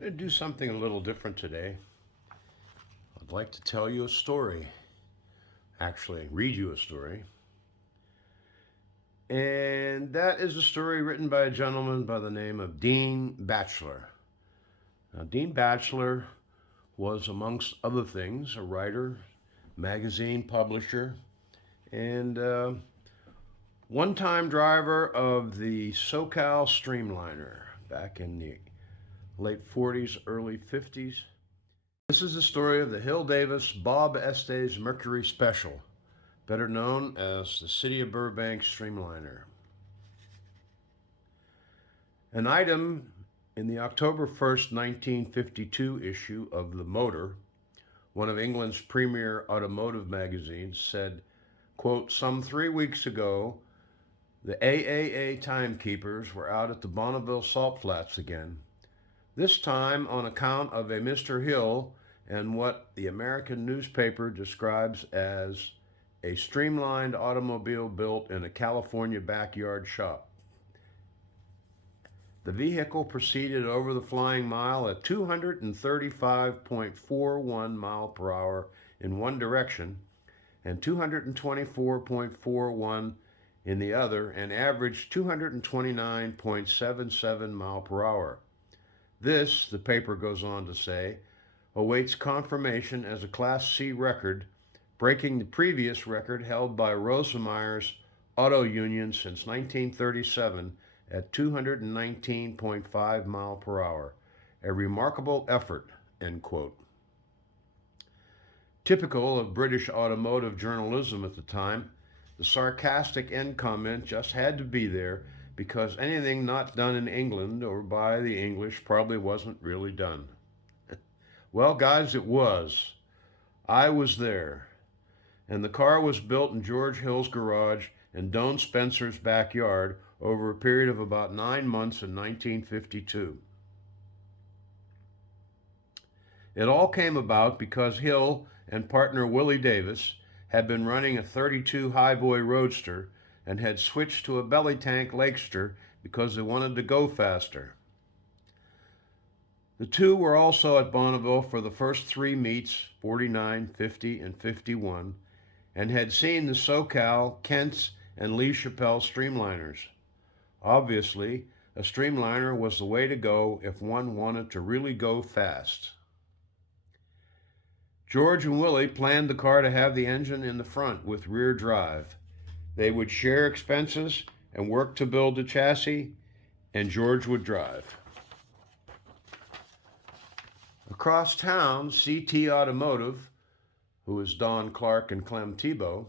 I'm going to do something a little different today. I'd like to tell you a story, actually, read you a story. And that is a story written by a gentleman by the name of Dean Batchelor. Now, Dean Batchelor was, amongst other things, a writer, magazine publisher, and one-time driver of the SoCal Streamliner back in the late 40s, early 50s. This is the story of the Hill Davis Bob Estes Mercury Special, better known as the City of Burbank Streamliner. An item in the October 1st, 1952 issue of The Motor, one of England's premier automotive magazines, said, quote, "Some 3 weeks ago, the AAA timekeepers were out at the Bonneville Salt Flats again, this time on account of a Mr. Hill and what the American newspaper describes as a streamlined automobile built in a California backyard shop. The vehicle proceeded over the flying mile at 235.41 mile per hour in one direction and 224.41 in the other, and averaged 229.77 mile per hour. This, the paper goes on to say, awaits confirmation as a Class C record, breaking the previous record held by Rosemeyer's Auto Union since 1937 at 219.5 mile per hour. A remarkable effort," end quote. Typical of British automotive journalism at the time, the sarcastic end comment just had to be there because anything not done in England or by the English probably wasn't really done. Well, guys, it was. I was there. And the car was built in George Hill's garage in Doane Spencer's backyard over a period of about 9 months in 1952. It all came about because Hill and partner Willie Davis had been running a 32 Highboy Roadster and had switched to a belly tank Lakester because they wanted to go faster. The two were also at Bonneville for the first 3 meets, 49, 50, and 51, and had seen the SoCal, Kent's, and Lee Chappelle Streamliners. Obviously, a Streamliner was the way to go if one wanted to really go fast. George and Willie planned the car to have the engine in the front with rear drive. They would share expenses and work to build the chassis, and George would drive. Across town, CT Automotive, who is Don Clark and Clem Tebow,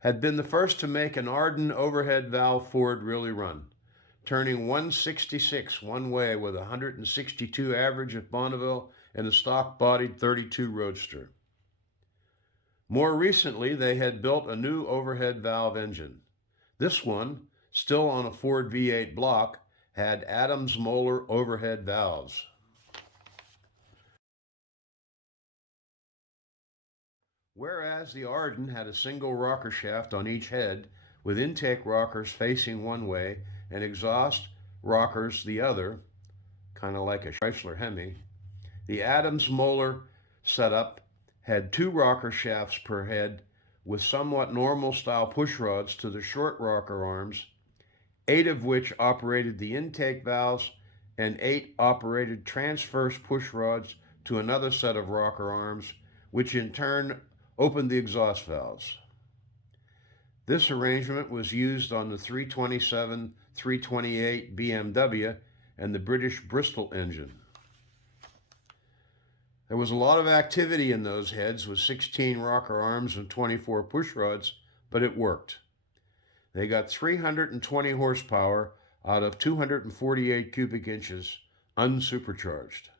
had been the first to make an Arden overhead valve Ford really run, turning 166 one way with 162 average at Bonneville and a stock-bodied 32 Roadster. More recently, they had built a new overhead valve engine. This one, still on a Ford V8 block, had Adams Moeller overhead valves. Whereas the Arden had a single rocker shaft on each head, with intake rockers facing one way and exhaust rockers the other, kind of like a Chrysler Hemi, the Adams Moeller setup had 2 rocker shafts per head with somewhat normal style push rods to the short rocker arms, 8 of which operated the intake valves and 8 operated transverse push rods to another set of rocker arms, which in turn opened the exhaust valves. This arrangement was used on the 327, 328 BMW and the British Bristol engine. There was a lot of activity in those heads with 16 rocker arms and 24 push rods, but it worked. They got 320 horsepower out of 248 cubic inches, unsupercharged.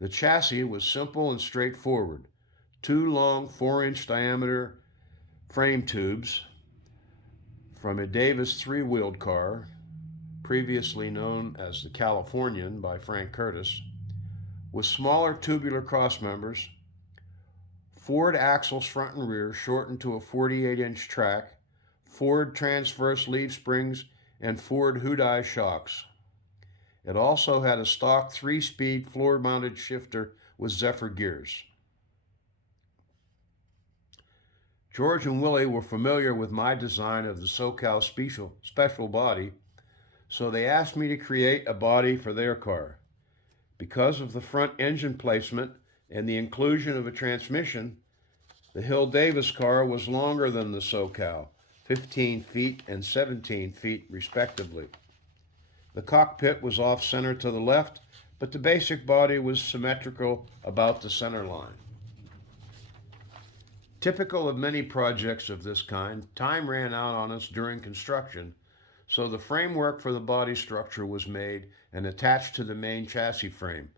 The chassis was simple and straightforward. 2 long 4-inch diameter frame tubes from a Davis 3-wheeled car, previously known as the Californian by Frank Curtis, with smaller tubular crossmembers, Ford axles front and rear shortened to a 48-inch track, Ford transverse leaf springs, and Ford hood-eye shocks. It also had a stock 3-speed floor-mounted shifter with Zephyr gears. George and Willie were familiar with my design of the SoCal special body, so they asked me to create a body for their car. Because of the front engine placement and the inclusion of a transmission, the Hill Davis car was longer than the SoCal, 15 feet and 17 feet respectively. The cockpit was off-center to the left, but the basic body was symmetrical about the center line. Typical of many projects of this kind, time ran out on us during construction, so the framework for the body structure was made and attached to the main chassis frame,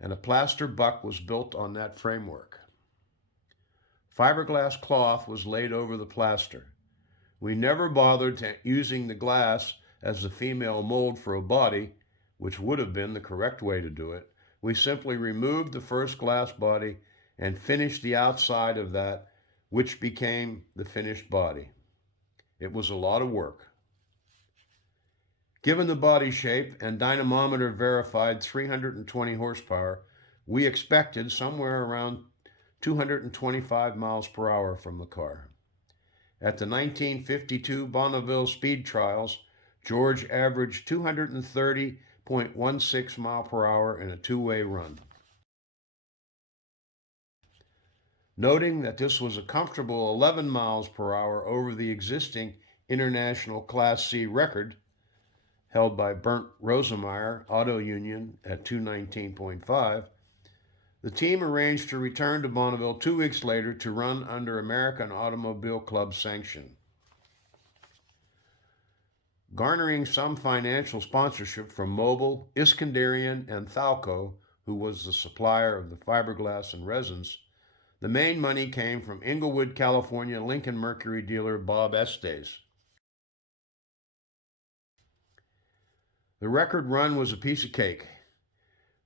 and a plaster buck was built on that framework. Fiberglass cloth was laid over the plaster. We never bothered using the glass as the female mold for a body, which would have been the correct way to do it. We simply removed the first glass body and finished the outside of that, which became the finished body. It was a lot of work. Given the body shape and dynamometer verified 320 horsepower, we expected somewhere around 225 miles per hour from the car. At the 1952 Bonneville speed trials, George averaged 230.16 miles per hour in a two-way run. Noting that this was a comfortable 11 miles per hour over the existing International Class C record, held by Bernd Rosemeyer Auto Union at 219.5, the team arranged to return to Bonneville 2 weeks later to run under American Automobile Club sanction. Garnering some financial sponsorship from Mobil, Iskandarian, and Thalco, who was the supplier of the fiberglass and resins, the main money came from Inglewood, California Lincoln Mercury dealer Bob Estes. The record run was a piece of cake.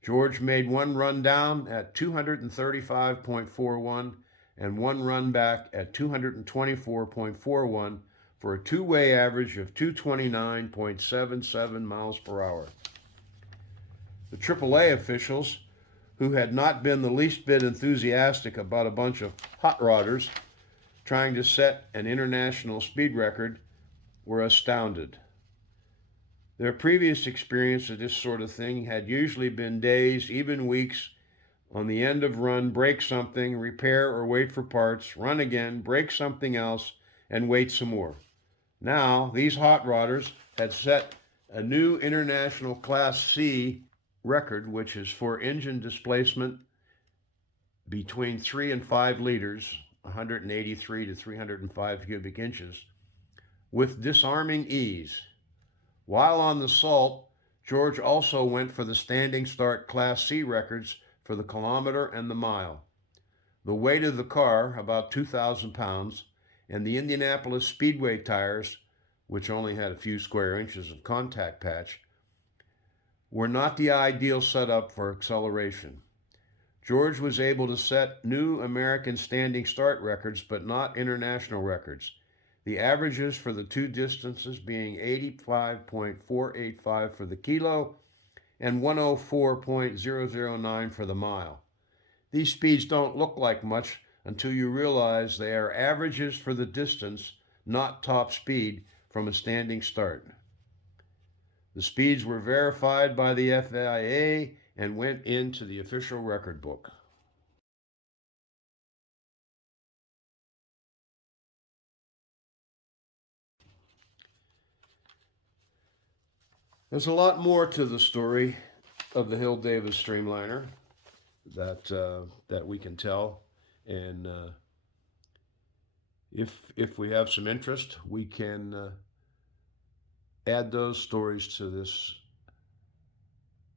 George made one run down at 235.41 and one run back at 224.41 for a two-way average of 229.77 miles per hour. The AAA officials, who had not been the least bit enthusiastic about a bunch of hot rodders trying to set an international speed record, were astounded. Their previous experience of this sort of thing had usually been days, even weeks, on the end of run, break something, repair or wait for parts, run again, break something else, and wait some more. Now, these hot rodders had set a new International Class C record, which is for engine displacement between 3 and 5 liters, 183 to 305 cubic inches, with disarming ease. While on the Salt, George also went for the standing start Class C records for the kilometer and the mile. The weight of the car, about 2,000 pounds, and the Indianapolis Speedway tires, which only had a few square inches of contact patch, were not the ideal setup for acceleration. George was able to set new American standing start records, but not international records. The averages for the two distances being 85.485 for the kilo and 104.009 for the mile. These speeds don't look like much until you realize they are averages for the distance, not top speed from a standing start. The speeds were verified by the FIA and went into the official record book. There's a lot more to the story of the Hill Davis Streamliner that we can tell, and if we have some interest, we can add those stories to this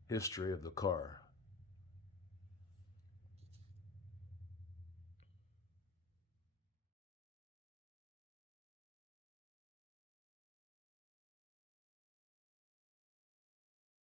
history of the car.